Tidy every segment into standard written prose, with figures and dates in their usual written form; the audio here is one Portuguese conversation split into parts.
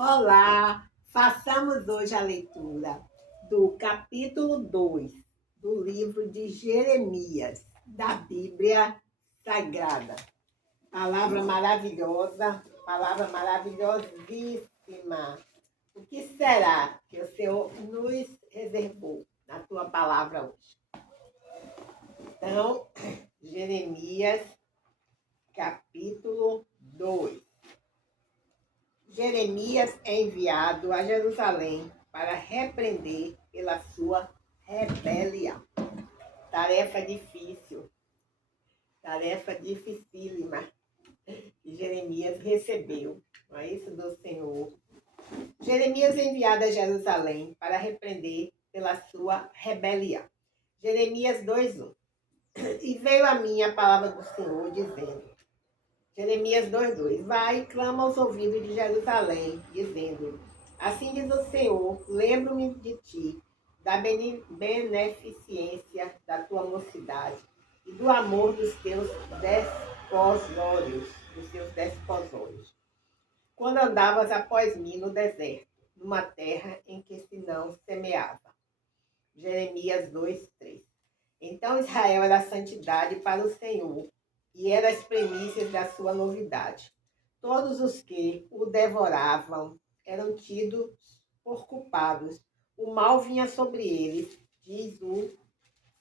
Olá! Façamos hoje a leitura do capítulo 2 do livro de Jeremias, da Bíblia Sagrada. Palavra maravilhosíssima. O que será que o Senhor nos reservou na tua palavra hoje? Então, Jeremias, capítulo 2. Jeremias é enviado a Jerusalém para repreender pela sua rebelião. Tarefa difícil, tarefa dificílima que Jeremias recebeu, não é isso do Senhor? Jeremias é enviado a Jerusalém para repreender pela sua rebelião. Jeremias 2:1. E veio a mim a palavra do Senhor, dizendo, Jeremias 2:2. Vai e clama aos ouvidos de Jerusalém, dizendo, assim diz o Senhor, lembro-me de ti, da beneficência da tua mocidade e do amor dos teus desposórios, quando andavas após mim no deserto, numa terra em que se não semeava. Jeremias 2:3. Então Israel era santidade para o Senhor, e era as primícias da sua novidade. Todos os que o devoravam eram tidos por culpados. O mal vinha sobre eles, diz o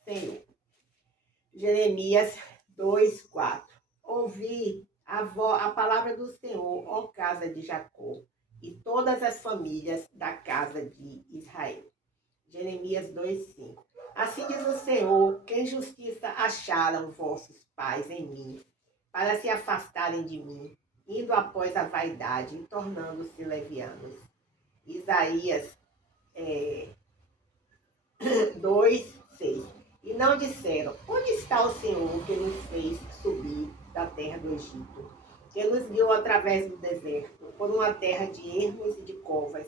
Senhor. Jeremias 2:4. Ouvi a palavra do Senhor, ó casa de Jacó, e todas as famílias da casa de Israel. Jeremias 2:5. Assim diz o Senhor, que injustiça acharam vossos pais em mim, para se afastarem de mim, indo após a vaidade e tornando-se levianos. Isaías 2:6. E não disseram, onde está o Senhor que nos fez subir da terra do Egito, que nos guiou através do deserto, por uma terra de ermos e de covas,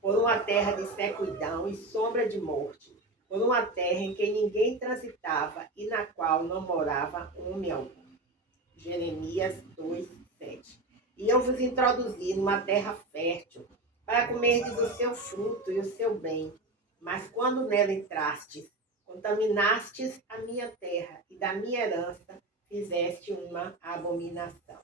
por uma terra de sequidão e sombra de morte, por uma terra em que ninguém transitava e na qual não morava homem algum. Jeremias 2:7. E eu vos introduzi numa terra fértil, para comerdes o seu fruto e o seu bem. Mas quando nela entrastes, contaminastes a minha terra, e da minha herança fizeste uma abominação.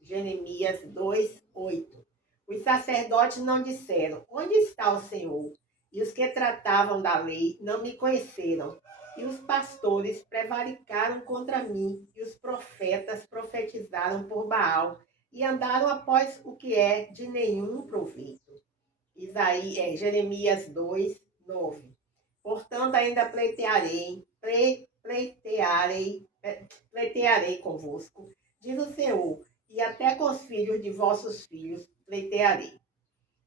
Jeremias 2:8. Os sacerdotes não disseram, onde está o Senhor? E os que tratavam da lei não me conheceram. E os pastores prevaricaram contra mim, e os profetas profetizaram por Baal, e andaram após o que é de nenhum proveito. Jeremias 2:9. Portanto, ainda pleitearei convosco, diz o Senhor, e até com os filhos de vossos filhos pleitearei.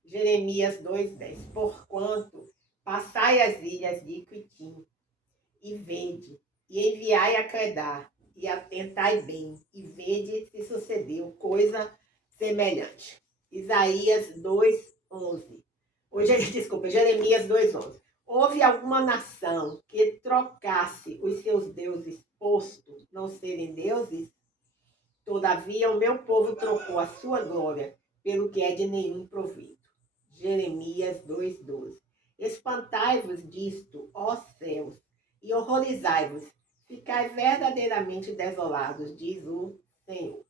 Jeremias 2:10. Porquanto passai as ilhas de Quitim, e vede, e enviai a Credar, e atentai bem, e vede se sucedeu coisa semelhante. Isaías 2:11. Jeremias 2:11. Houve alguma nação que trocasse os seus deuses, posto não serem deuses? Todavia o meu povo trocou a sua glória pelo que é de nenhum proveito. Jeremias 2:12. Espantai-vos disto, ó céus, e horrorizai-vos, ficai verdadeiramente desolados, diz o Senhor.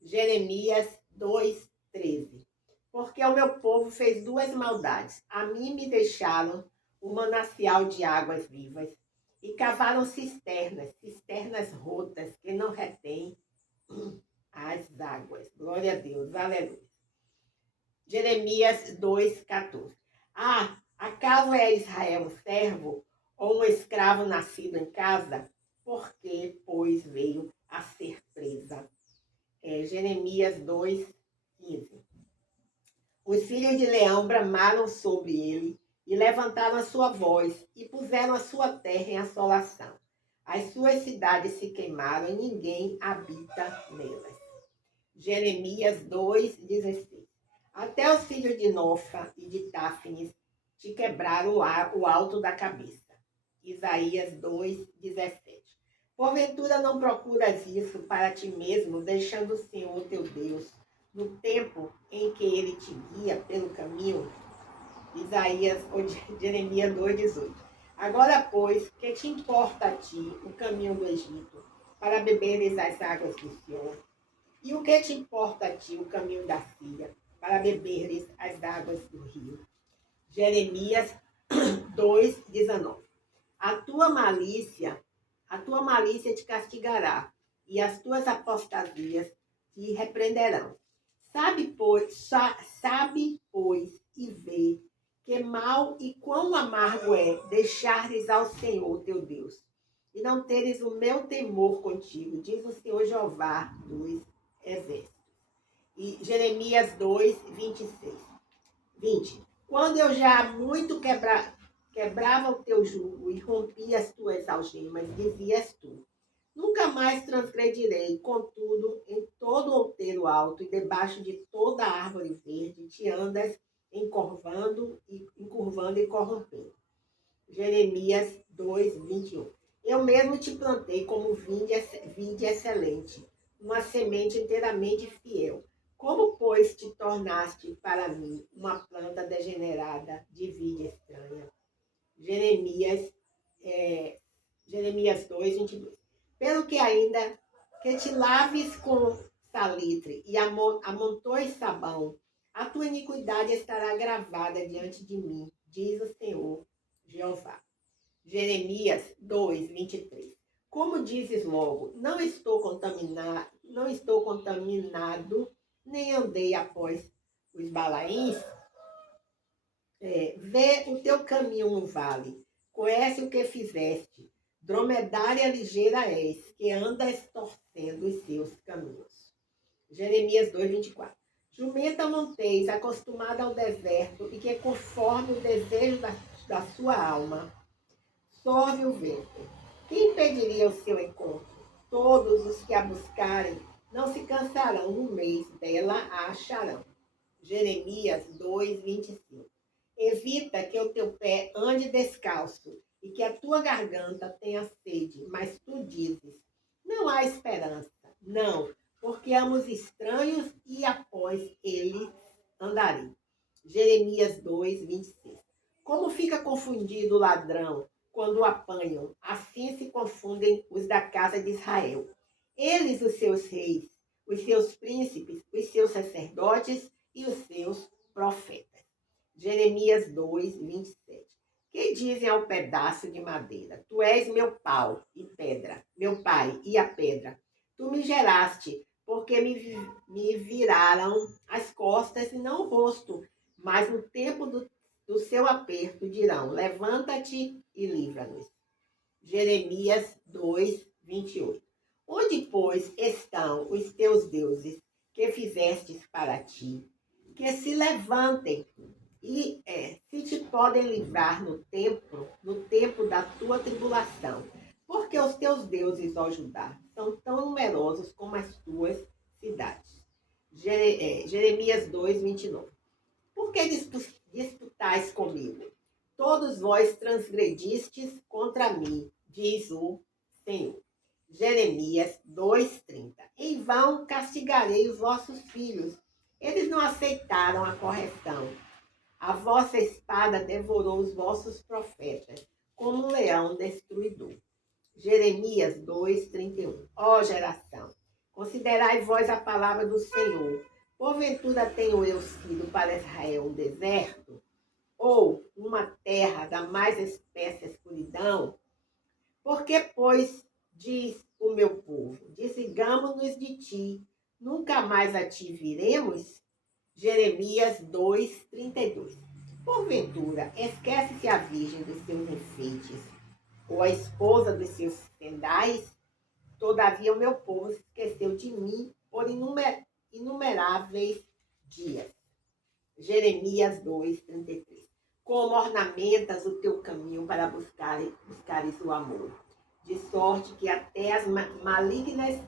Jeremias 2:13. Porque o meu povo fez duas maldades. A mim me deixaram o manancial de águas vivas, e cavaram cisternas rotas que não retêm as águas. Glória a Deus, aleluia. Jeremias 2:14. Acaso é Israel um servo ou um escravo nascido em casa? Porque, pois, veio a ser presa. Jeremias 2:15. Os filhos de Leão bramaram sobre ele e levantaram a sua voz e puseram a sua terra em assolação. As suas cidades se queimaram e ninguém habita nelas. Jeremias 2:16. Até os filhos de Nofa e de Táfnis te quebraram o alto da cabeça. Isaías 2:17. Porventura não procuras isso para ti mesmo, deixando o Senhor teu Deus no tempo em que ele te guia pelo caminho. Isaías ou Jeremias 2,18. Agora, pois, que te importa a ti o caminho do Egito, para beberes as águas do Senhor? E o que te importa a ti o caminho da Síria, para beberes as águas do rio? Jeremias 2,19. A tua malícia te castigará, e as tuas apostasias te repreenderão. Sabe, pois, e vê que mal e quão amargo é deixares ao Senhor teu Deus, e não teres o meu temor contigo, diz o Senhor Jeová dos exércitos. E Jeremias 2:26. 20. Quando eu já muito quebrava o teu jugo e rompia as tuas algemas, dizias tu: nunca mais transgredirei, contudo, em todo outeiro alto e debaixo de toda árvore verde, te andas encurvando e corrompendo. Jeremias 2:21. Eu mesmo te plantei como vide excelente, uma semente inteiramente fiel. Como, pois, te tornaste para mim uma planta degenerada de vide estranha? Jeremias 2:22. Pelo que ainda que te laves com salitre e amontoes sabão, a tua iniquidade estará gravada diante de mim, diz o Senhor Jeová. Jeremias 2:23. Como dizes logo, não estou contaminado, nem andei após os balaíns. Vê o teu caminho no vale, conhece o que fizeste. Dromedária ligeira és, que andas torcendo os seus caminhos. Jeremias 2:24. Jumenta montês, acostumada ao deserto, e que conforme o desejo da sua alma, sorve o vento. Quem impediria o seu encontro? Todos os que a buscarem não se cansarão, no mês dela a acharão. Jeremias 2:25. Evita que o teu pé ande descalço e que a tua garganta tenha sede, mas tu dizes, não há esperança. Não, porque amo os estranhos e após eles andarei. Jeremias 2:26. Como fica confundido o ladrão quando o apanham, assim se confundem os da casa de Israel. Eles, os seus reis, os seus príncipes, os seus sacerdotes e os seus profetas. Jeremias 2:27. Que dizem ao pedaço de madeira? Tu és meu pau e pedra, meu pai e a pedra. Tu me geraste, porque me viraram as costas e não o rosto. Mas no tempo do seu aperto dirão, levanta-te e livra-nos. Jeremias 2:28. Onde, pois, estão os teus deuses que fizestes para ti? Que se levantem e se te podem livrar no tempo da tua tribulação. Porque os teus deuses, ó Judá, são tão numerosos como as tuas cidades. Jeremias 2:29. Por que disputais comigo? Todos vós transgredistes contra mim, diz o Senhor. Jeremias 2:30. Em vão castigarei os vossos filhos. Eles não aceitaram a correção. A vossa espada devorou os vossos profetas, como um leão destruidor. Jeremias 2:31. Ó geração, considerai vós a palavra do Senhor. Porventura tenho eu sido para Israel um deserto? Ou uma terra da mais espessa escuridão? Porque, pois, diz o meu povo, desligamo-nos de ti, nunca mais a ti viremos? Jeremias 2:32. Porventura, esquece-se a virgem dos seus enfeites, ou a esposa dos seus pendais? Todavia o meu povo se esqueceu de mim por inumeráveis dias. Jeremias 2:33. Como ornamentas o teu caminho para buscares o amor, de sorte que até as malignas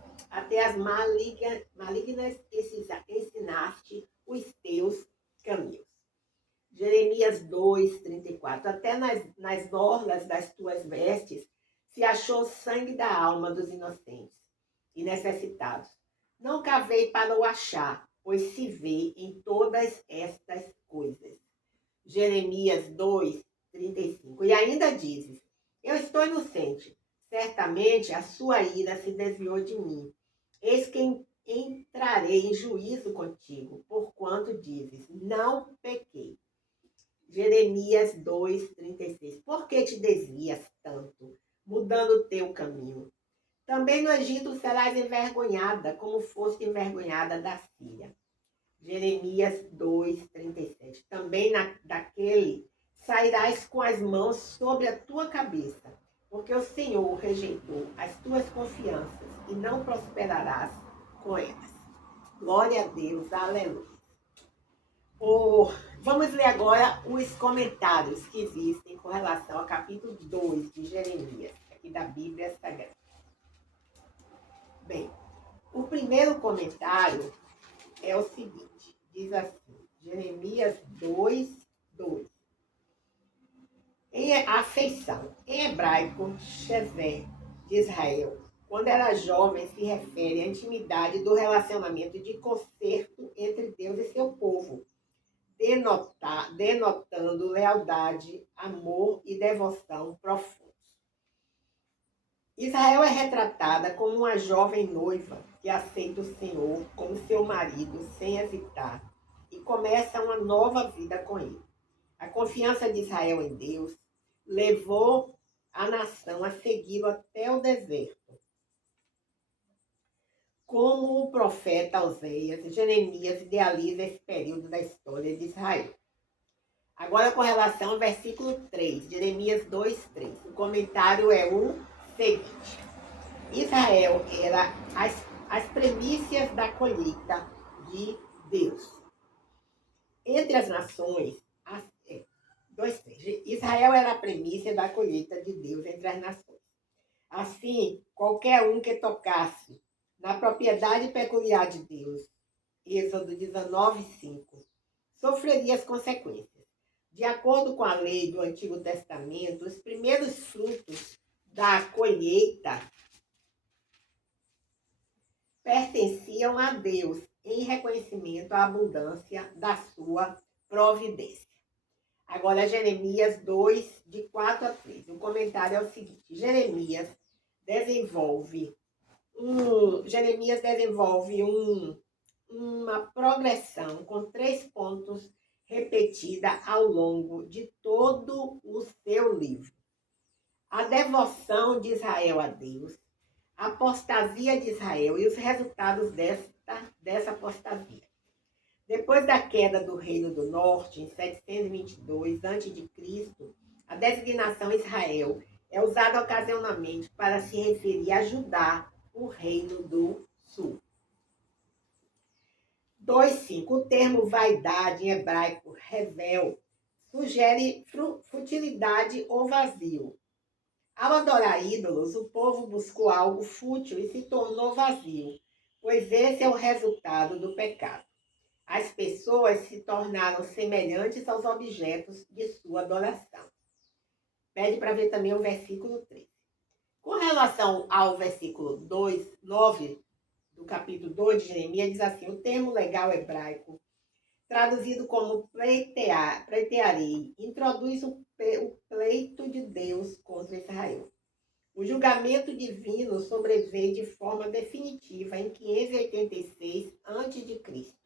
ensinaste os teus caminhos. Jeremias 2:34. Até nas orlas das tuas vestes se achou sangue da alma dos inocentes e necessitados. Não cavei para o achar, pois se vê em todas estas coisas. Jeremias 2, 35. E ainda dizes: eu estou inocente. Certamente a sua ira se desviou de mim. Eis que entrarei em juízo contigo, porquanto dizes: não pequei. Jeremias 2, 36. Por que te desvias tanto, mudando o teu caminho? Também no Egito serás envergonhada, como foste envergonhada da Síria. Jeremias 2, 37. Também daquele sairás com as mãos sobre a tua cabeça, porque o Senhor rejeitou as tuas confianças e não prosperarás com elas. Glória a Deus, aleluia. Vamos ler agora os comentários que existem com relação ao capítulo 2 de Jeremias, aqui da Bíblia Sagrada. Bem, o primeiro comentário é o seguinte, diz assim, Jeremias 2, 2. A afeição, em hebraico, Shevé, de Israel, quando era jovem, se refere à intimidade do relacionamento de concerto entre Deus e seu povo, denotando lealdade, amor e devoção profundos. Israel é retratada como uma jovem noiva que aceita o Senhor como seu marido sem hesitar e começa uma nova vida com ele. A confiança de Israel em Deus levou a nação a segui-lo até o deserto. Como o profeta Oséias, Jeremias idealiza esse período da história de Israel. Agora, com relação ao versículo 3, Jeremias 2, 3. O comentário é o seguinte. Israel era as primícias da colheita de Deus. Entre as nações, 2, 3. Israel era a primícia da colheita de Deus entre as nações. Assim, qualquer um que tocasse na propriedade peculiar de Deus, Êxodo 19, 5, sofreria as consequências. De acordo com a lei do Antigo Testamento, os primeiros frutos da colheita pertenciam a Deus em reconhecimento à abundância da sua providência. Agora, Jeremias 2, de 4 a 3. O comentário é o seguinte. Jeremias desenvolve uma progressão com 3 pontos repetida ao longo de todo o seu livro. A devoção de Israel a Deus, a apostasia de Israel e os resultados dessa apostasia. Depois da queda do Reino do Norte, em 722 a.C., a designação Israel é usada ocasionalmente para se referir a Judá, o Reino do Sul. 2.5. O termo vaidade, em hebraico, revel, sugere futilidade ou vazio. Ao adorar ídolos, o povo buscou algo fútil e se tornou vazio, pois esse é o resultado do pecado. As pessoas se tornaram semelhantes aos objetos de sua adoração. Pede para ver também o versículo 3. Com relação ao versículo 2, 9, do capítulo 2 de Jeremias, diz assim, o termo legal hebraico, traduzido como pleitearei, introduz o pleito de Deus contra Israel. O julgamento divino sobreveio de forma definitiva em 586 a.C.,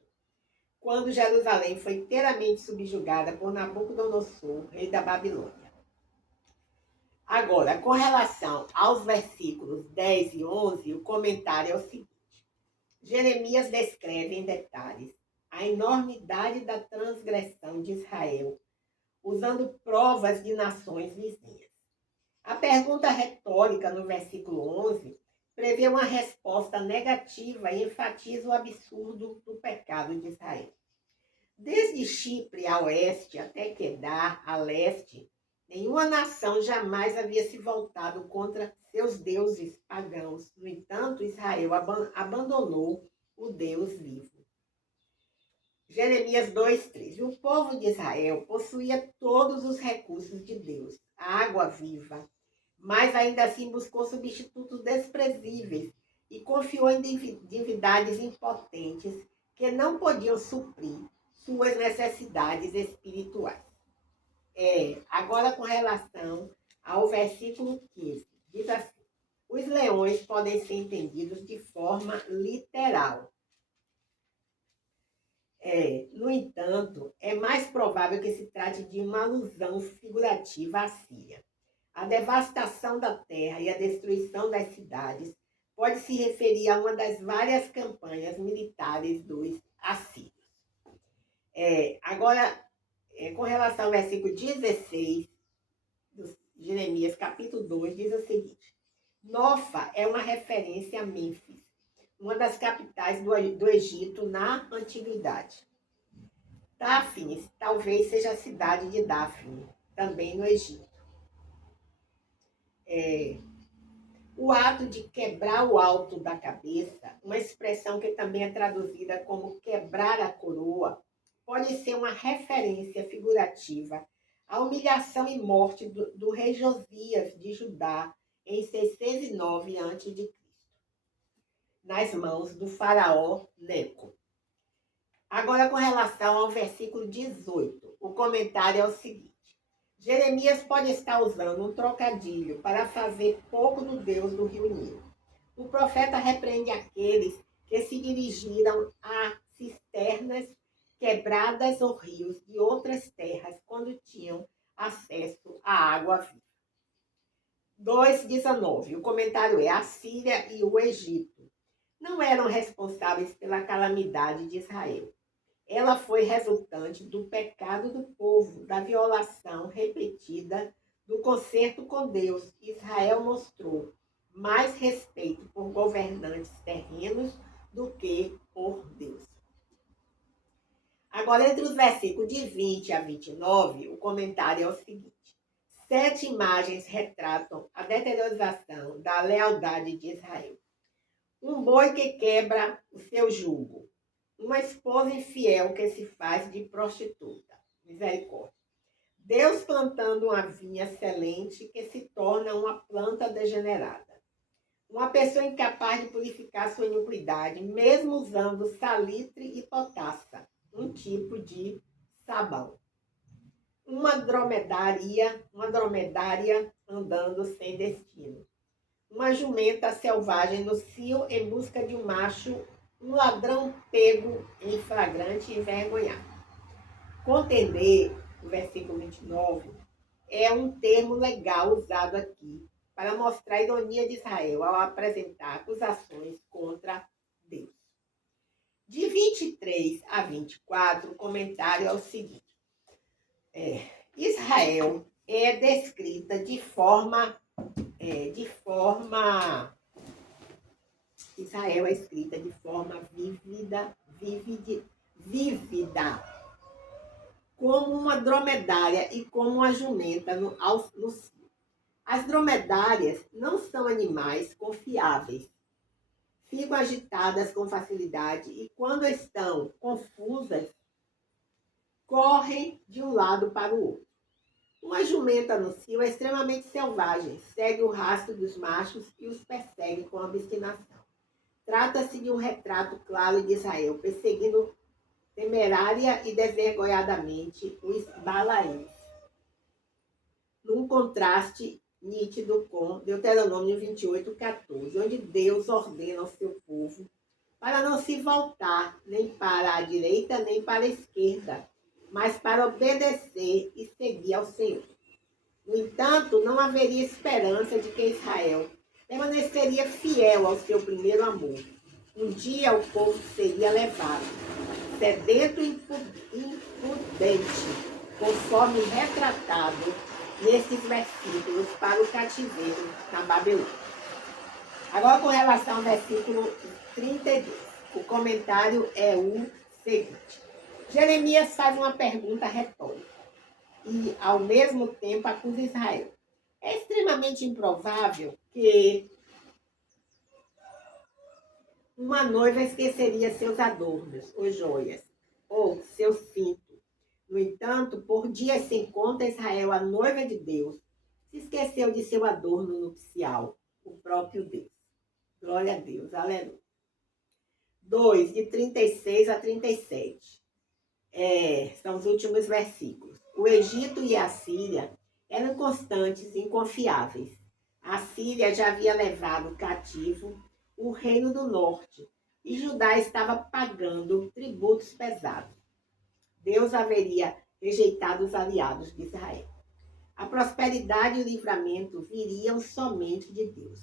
quando Jerusalém foi inteiramente subjugada por Nabucodonosor, rei da Babilônia. Agora, com relação aos versículos 10 e 11, o comentário é o seguinte. Jeremias descreve em detalhes a enormidade da transgressão de Israel, usando provas de nações vizinhas. A pergunta retórica no versículo 11 prevê uma resposta negativa e enfatiza o absurdo do pecado de Israel. Desde Chipre a oeste até Quedar a leste, nenhuma nação jamais havia se voltado contra seus deuses pagãos. No entanto, Israel abandonou o Deus vivo. Jeremias 2:3. O povo de Israel possuía todos os recursos de Deus, a água viva, mas ainda assim buscou substitutos desprezíveis e confiou em divindades impotentes que não podiam suprir suas necessidades espirituais. Agora, com relação ao versículo 15, diz assim: os leões podem ser entendidos de forma literal. No entanto, é mais provável que se trate de uma alusão figurativa à Síria. A devastação da terra e a destruição das cidades pode se referir a uma das várias campanhas militares dos assírios. Agora, com relação ao versículo 16 de Jeremias, capítulo 2, diz o seguinte: Nofa é uma referência a Mênfis, uma das capitais do Egito na antiguidade. Táfnis talvez seja a cidade de Dafne, também no Egito. O ato de quebrar o alto da cabeça, uma expressão que também é traduzida como quebrar a coroa, pode ser uma referência figurativa à humilhação e morte do rei Josias de Judá em 609 a.C., nas mãos do faraó Neco. Agora, com relação ao versículo 18, o comentário é o seguinte: Jeremias pode estar usando um trocadilho para fazer pouco do Deus do Rio Nilo. O profeta repreende aqueles que se dirigiram a cisternas quebradas ou rios de outras terras quando tinham acesso à água viva. 2,19. O comentário é: a Síria e o Egito não eram responsáveis pela calamidade de Israel. Ela foi resultante do pecado do povo, da violação repetida do concerto com Deus. Israel mostrou mais respeito por governantes terrenos do que por Deus. Agora, entre os versículos de 20 a 29, o comentário é o seguinte: 7 imagens retratam a deterioração da lealdade de Israel. Um boi que quebra o seu jugo. Uma esposa infiel que se faz de prostituta. Misericórdia. Deus plantando uma vinha excelente que se torna uma planta degenerada. Uma pessoa incapaz de purificar sua iniquidade, mesmo usando salitre e potassa, um tipo de sabão. Uma dromedária andando sem destino. Uma jumenta selvagem no cio em busca de um macho, um ladrão pego em flagrante e envergonhado. Contender, o versículo 29, é um termo legal usado aqui para mostrar a ironia de Israel ao apresentar acusações contra Deus. De 23 a 24, o comentário é o seguinte: Israel é descrita de forma Israel é escrita de forma vívida, como uma dromedária e como uma jumenta no cio. As dromedárias não são animais confiáveis. Ficam agitadas com facilidade e, quando estão confusas, correm de um lado para o outro. Uma jumenta no cio é extremamente selvagem, segue o rastro dos machos e os persegue com obstinação. Trata-se de um retrato claro de Israel, perseguindo temerária e desvergonhadamente os balaíns. Num contraste nítido com Deuteronômio 28:14, onde Deus ordena ao seu povo para não se voltar nem para a direita nem para a esquerda, mas para obedecer e seguir ao Senhor. No entanto, não haveria esperança de que Israel permaneceria fiel ao seu primeiro amor. Um dia o povo seria levado, sedento e impudente, conforme retratado nesses versículos, para o cativeiro na Babilônia. Agora, com relação ao versículo 32, o comentário é o seguinte: Jeremias faz uma pergunta retórica e, ao mesmo tempo, acusa Israel. É extremamente improvável que uma noiva esqueceria seus adornos, ou joias, ou seu cinto. No entanto, por dias sem conta, Israel, a noiva de Deus, se esqueceu de seu adorno nupcial, o próprio Deus. Glória a Deus, aleluia. 2, de 36 a 37. São os últimos versículos. O Egito e a Síria eram constantes e inconfiáveis. A Síria já havia levado cativo o reino do norte e Judá estava pagando tributos pesados. Deus haveria rejeitado os aliados de Israel. A prosperidade e o livramento viriam somente de Deus.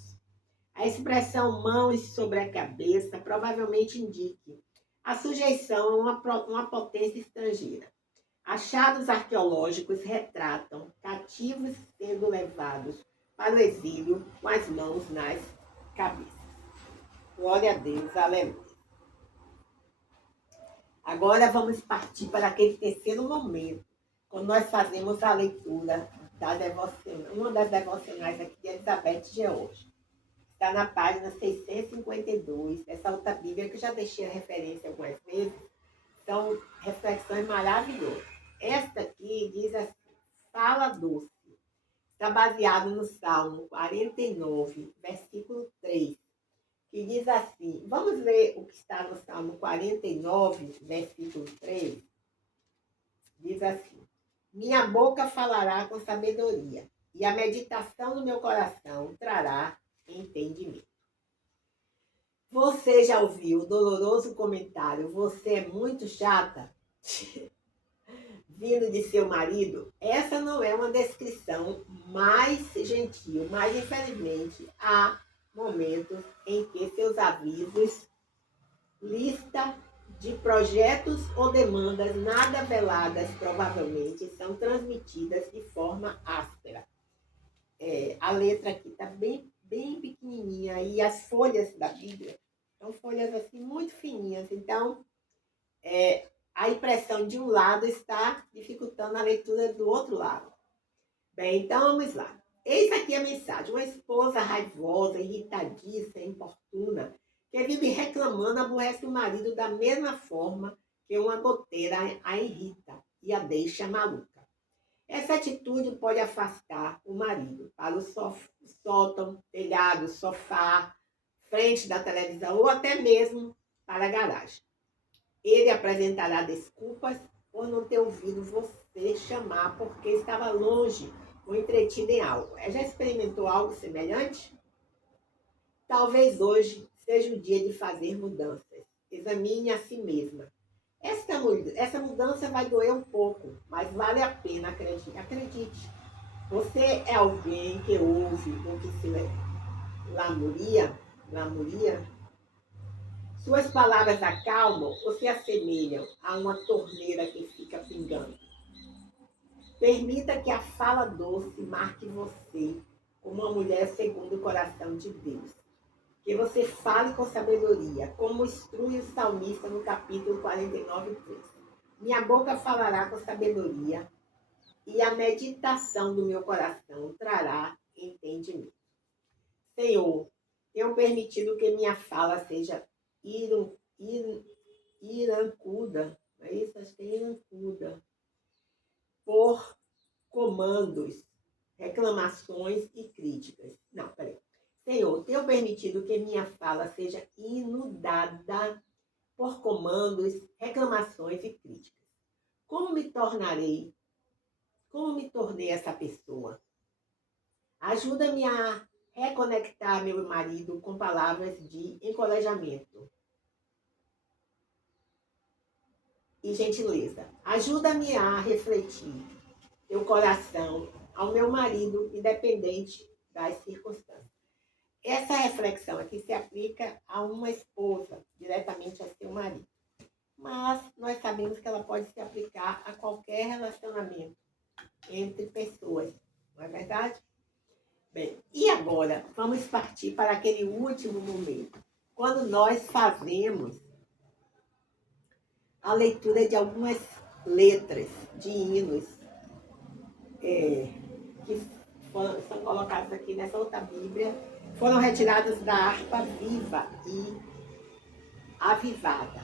A expressão mãos sobre a cabeça provavelmente indique a sujeição a uma potência estrangeira. Achados arqueológicos retratam cativos sendo levados para o exílio com as mãos nas cabeças. Glória a Deus, aleluia. Agora vamos partir para aquele terceiro momento, quando nós fazemos a leitura da devocional, uma das devocionais aqui de Elizabeth George. Está na página 652, essa outra Bíblia que eu já deixei a referência algumas vezes. São reflexões maravilhosas. Esta aqui diz assim, fala doce. Está baseado no Salmo 49, versículo 3, que diz assim, vamos ler o que está no Salmo 49, versículo 3? Diz assim, minha boca falará com sabedoria, e a meditação do meu coração trará entendimento. Você já ouviu o doloroso comentário, você é muito chata? Vindo de seu marido? Essa não é uma descrição mais gentil, mas infelizmente há momentos em que seus avisos, lista de projetos ou demandas nada veladas provavelmente são transmitidas de forma áspera. A letra aqui está bem pequenininha e as folhas da Bíblia são folhas assim muito fininhas. Então, a impressão de um lado está dificultando a leitura do outro lado. Bem, então vamos lá. Eis aqui a mensagem. Uma esposa raivosa, irritadiça, importuna, que vive reclamando, aborrece o marido da mesma forma que uma goteira a irrita e a deixa maluca. Essa atitude pode afastar o marido para o sótão, telhado, sofá, frente da televisão ou até mesmo para a garagem. Ele apresentará desculpas por não ter ouvido você chamar porque estava longe ou entretido em algo. Já experimentou algo semelhante? Talvez hoje seja o dia de fazer mudanças. Examine a si mesma. Essa mudança vai doer um pouco, mas vale a pena, acredite. Você é alguém que ouve o que se lamuria? Suas palavras acalmam ou se assemelham a uma torneira que fica pingando? Permita que a fala doce marque você como uma mulher segundo o coração de Deus. Que você fale com sabedoria, como instrui o salmista no capítulo 49, 3. Minha boca falará com sabedoria e a meditação do meu coração trará entendimento. Senhor, tenho permitido que minha fala seja irancuda, não é isso? Acho que é irancuda, por comandos, reclamações e críticas. Não, peraí. Senhor, tenho permitido que minha fala seja inundada por comandos, reclamações e críticas. Como me tornei essa pessoa? Ajuda-me a reconectar meu marido com palavras de encorajamento e gentileza. Ajuda-me a refletir meu coração ao meu marido, independente das circunstâncias. Essa reflexão aqui se aplica a uma esposa, diretamente a seu marido. Mas nós sabemos que ela pode se aplicar a qualquer relacionamento entre pessoas, não é verdade? Bem, e agora vamos partir para aquele último momento, quando nós fazemos a leitura de algumas letras de hinos que são colocados aqui nessa outra Bíblia, foram retirados da harpa viva e avivada,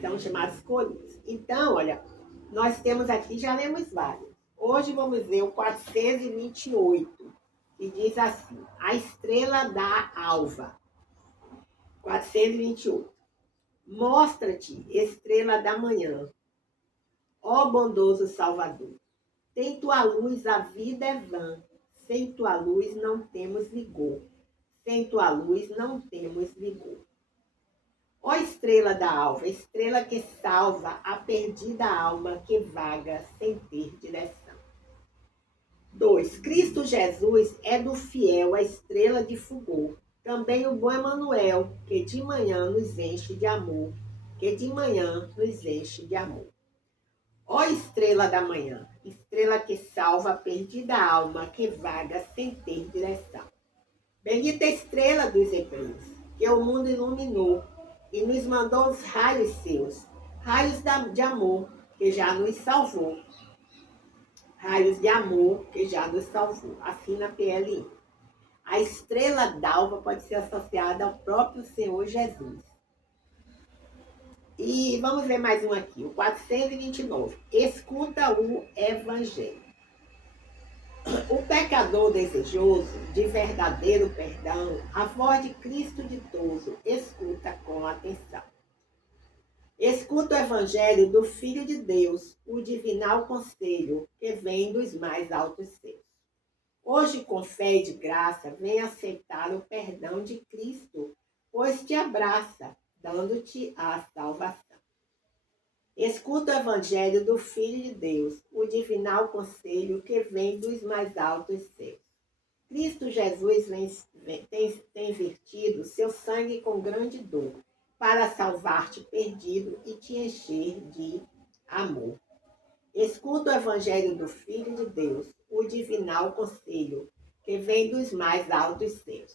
são chamados coritos. Então, olha, nós temos aqui, já lemos vários. Hoje vamos ver o 428, que diz assim, a estrela da alva. 428. Mostra-te, estrela da manhã, ó bondoso Salvador. Sem tua luz a vida é vã, sem tua luz não temos vigor, sem tua luz não temos vigor. Ó estrela da alva, estrela que salva a perdida alma que vaga sem ter direção. 2. Cristo Jesus é do fiel a estrela de fulgor, também o bom Emanuel, que de manhã nos enche de amor, que de manhã nos enche de amor. Ó estrela da manhã, estrela que salva a perdida alma que vaga sem ter direção. Bendita estrela dos hebreus, que o mundo iluminou e nos mandou os raios seus, raios de amor que já nos salvou. Raios de amor que já nos salvou. Assina PLI. A estrela d'alva pode ser associada ao próprio Senhor Jesus. E vamos ver mais um aqui, o 429. Escuta o Evangelho. O pecador desejoso de verdadeiro perdão, a voz de Cristo ditoso, escuta com atenção. Escuta o Evangelho do Filho de Deus, o divinal conselho que vem dos mais altos céus. Hoje, com fé e de graça, vem aceitar o perdão de Cristo, pois te abraça, dando-te a salvação. Escuta o Evangelho do Filho de Deus, o divinal conselho que vem dos mais altos céus. Cristo Jesus tem vertido seu sangue com grande dor, para salvar-te perdido e te encher de amor. Escuta o Evangelho do Filho de Deus, o divinal conselho, que vem dos mais altos céus.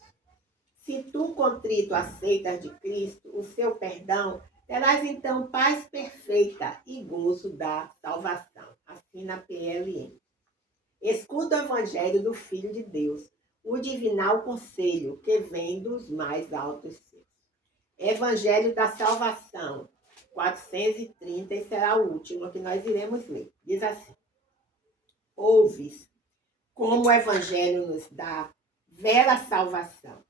Se tu, contrito, aceitas de Cristo o seu perdão, terás então paz perfeita e gozo da salvação. Assina PLN. Escuta o Evangelho do Filho de Deus, o divinal conselho, que vem dos mais altos céus. Evangelho da Salvação, 430, e será o último que nós iremos ler. Diz assim: ouves como o Evangelho nos dá vera salvação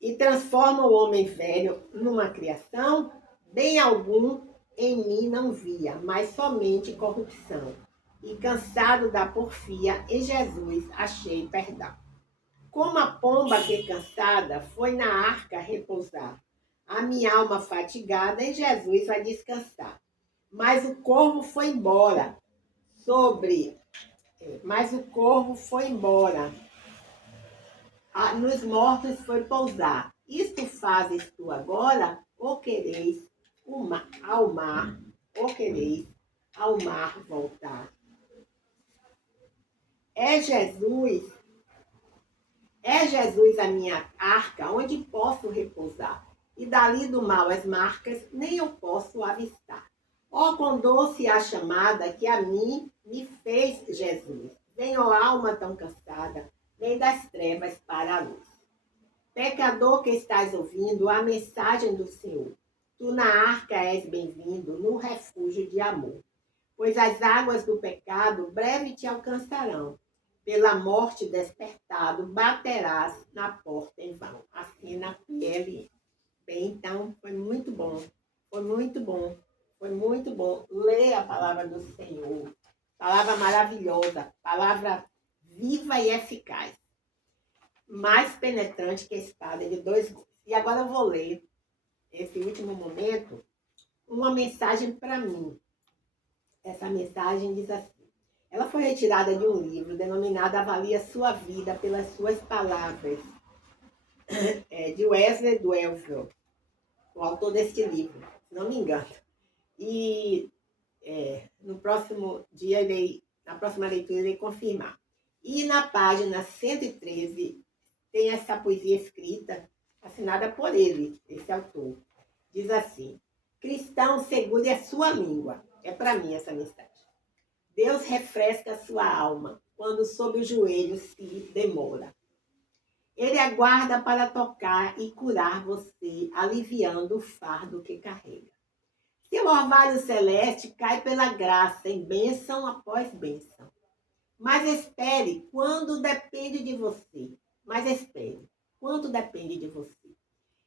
e transforma o homem velho numa criação, bem algum em mim não via, mas somente corrupção. E cansado da porfia, em Jesus achei perdão. Como a pomba que cansada foi na arca repousar, a minha alma fatigada em Jesus vai descansar. Mas o corvo foi embora, nos mortos foi pousar. Isto fazes tu agora, ou quereis ao mar voltar? É Jesus a minha arca, onde posso repousar, e dali do mal as marcas nem eu posso avistar. Ó, quão doce a chamada que a mim me fez Jesus. Vem, ó alma tão cansada, vem das trevas para a luz. Pecador que estás ouvindo a mensagem do Senhor, tu na arca és bem-vindo, no refúgio de amor. Pois as águas do pecado breve te alcançarão. Pela morte despertado, baterás na porta em vão. Assina PLN. Bem, então, foi muito bom. Ler a palavra do Senhor. Palavra maravilhosa. Palavra viva e eficaz. Mais penetrante que a espada de dois gumes. E agora eu vou ler, esse último momento, uma mensagem para mim. Essa mensagem diz assim: ela foi retirada de um livro denominado Avalie a Sua Vida pelas Suas Palavras, de Wesley Duelville, o autor deste livro, se não me engano. E no próximo dia, na próxima leitura, irei confirmar. E na página 113, tem essa poesia escrita, assinada por ele, esse autor. Diz assim: cristão, segure a sua língua. É para mim essa mensagem. Deus refresca a sua alma quando sob o joelho se demora. Ele aguarda para tocar e curar você, aliviando o fardo que carrega. Seu orvalho celeste cai pela graça, em bênção após bênção. Mas espere quando depende de você.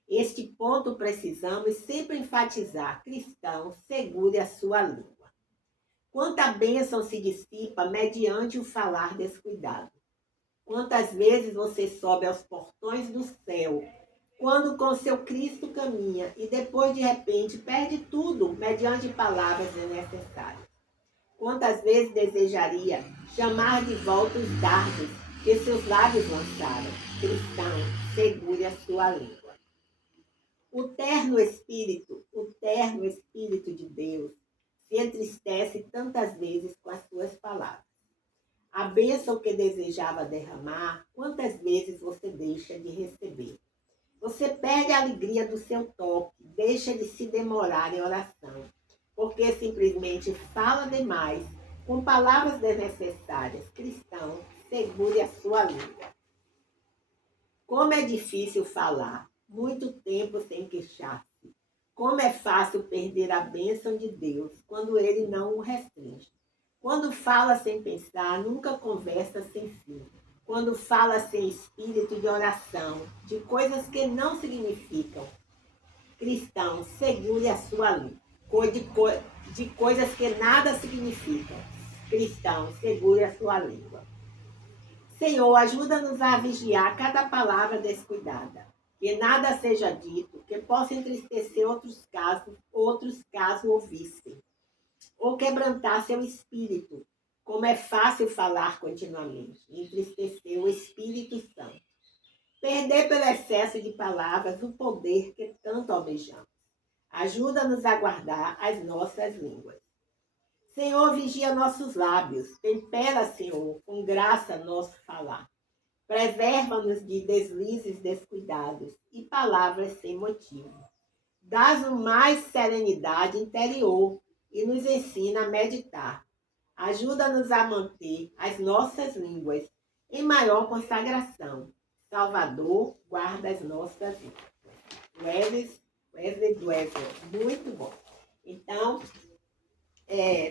Este ponto precisamos sempre enfatizar. Cristão, segure a sua língua. Quanta bênção se dissipa mediante o falar descuidado. Quantas vezes você sobe aos portões do céu, quando com seu Cristo caminha, e depois de repente perde tudo mediante palavras desnecessárias. Quantas vezes desejaria chamar de volta os dardos que seus lábios lançaram. Cristão, segure a sua língua. O terno Espírito de Deus, se entristece tantas vezes com as suas palavras. A bênção que desejava derramar, quantas vezes você deixa de receber? Você perde a alegria do seu toque, deixa de se demorar em oração, porque simplesmente fala demais, com palavras desnecessárias. Cristão, segure a sua língua. Como é difícil falar, muito tempo sem queixar-se. Como é fácil perder a bênção de Deus quando Ele não o restringe. Quando fala sem pensar, nunca conversa sem fim. Quando fala sem espírito de oração, de coisas que não significam. Cristão, segure a sua língua. De coisas que nada significam. Cristão, segure a sua língua. Senhor, ajuda-nos a vigiar cada palavra descuidada. Que nada seja dito que possa entristecer outros casos ouvissem. Ou quebrantar seu espírito, como é fácil falar continuamente, entristecer o Espírito Santo. Perder pelo excesso de palavras o poder que tanto almejamos. Ajuda-nos a guardar as nossas línguas. Senhor, vigia nossos lábios. Tempera, Senhor, com graça nosso falar. Preserva-nos de deslizes descuidados e palavras sem motivo. Dás-nos mais serenidade interior e nos ensina a meditar. Ajuda-nos a manter as nossas línguas em maior consagração. Salvador, guarda as nossas línguas. Wesley Dweser, muito bom. Então,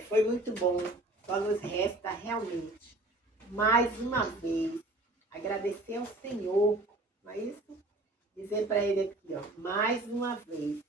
foi muito bom. Só nos resta realmente, mais uma vez, agradecer ao Senhor, não é isso? Dizer para Ele aqui, ó, mais uma vez,